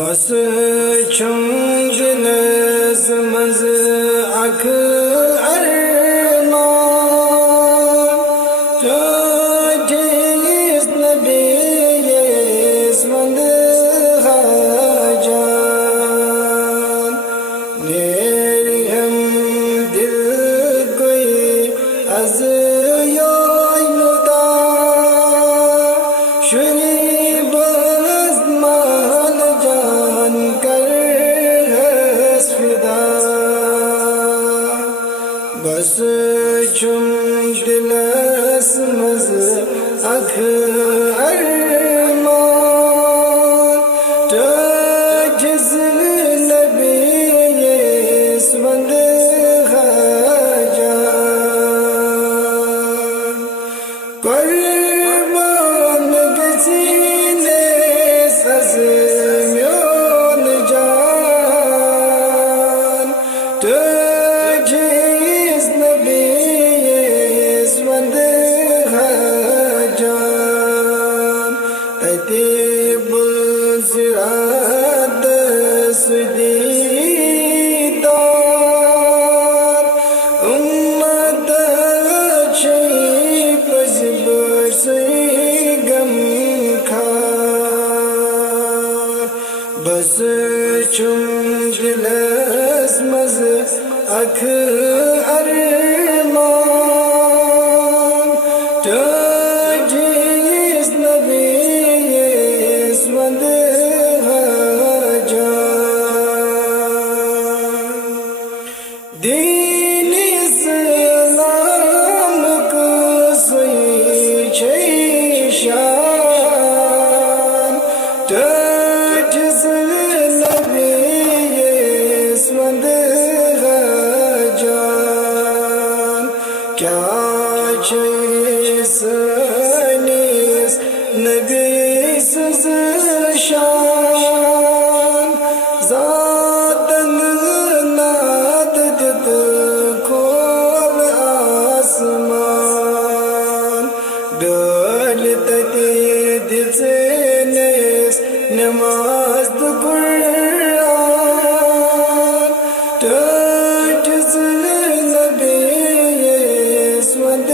बस छुम दिलस मज अख अरमान जो जिस नबी मंद जान मेरी हम दिल कोई अज यो मुदा शुरी बस चुम दिलस मज अख अरमान तो जिस नबी मंद जान कुर्बान किसी ने सज म्योन जान तो बस चुम दिलस मज अख अरमान तो जिस नबी मंद जान दीन इस्लाम को सही शान तो जिस नबी मंद जान क्या सनीस नबी शान ज़ातन नाद दित खोल आसमान डोल तती दिल से नमाज कुरान तो जिस नबी मंद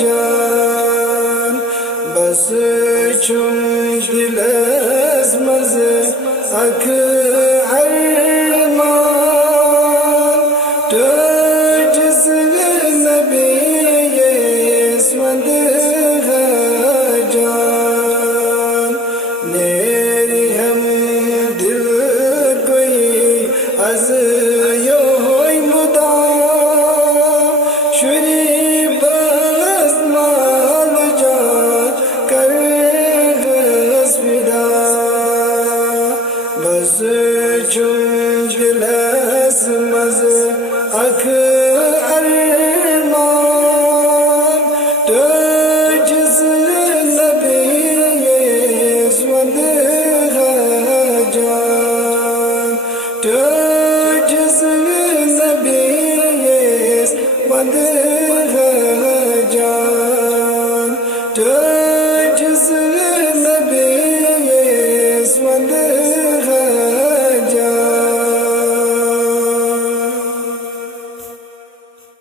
जान बस चुम दिलस मज अख